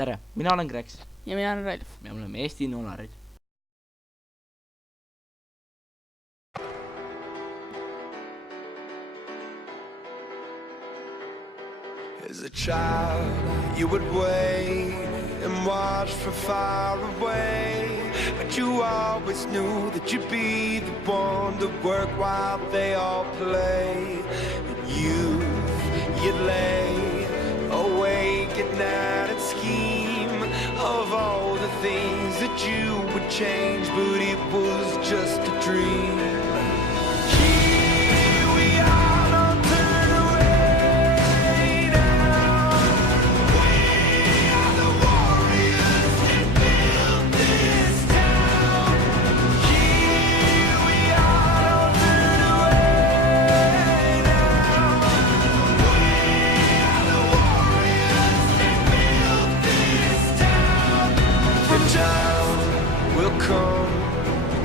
tere, mina olen Greks ja mina olen Ralf. me oleme Eesti Nolarid. As a child, you would wait and watch from far away, but you always knew that you'd be the one to work while they all play. And you'd lay awake at night and scheme of all the things that you would change, but it was just a dream.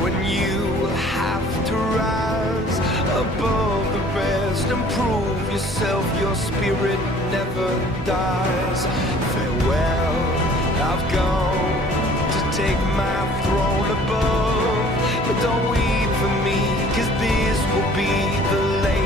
When you will have to rise above the rest and prove yourself, your spirit never dies. Farewell, I've gone to take my throne above, but don't weep for me, 'cause this will be the last.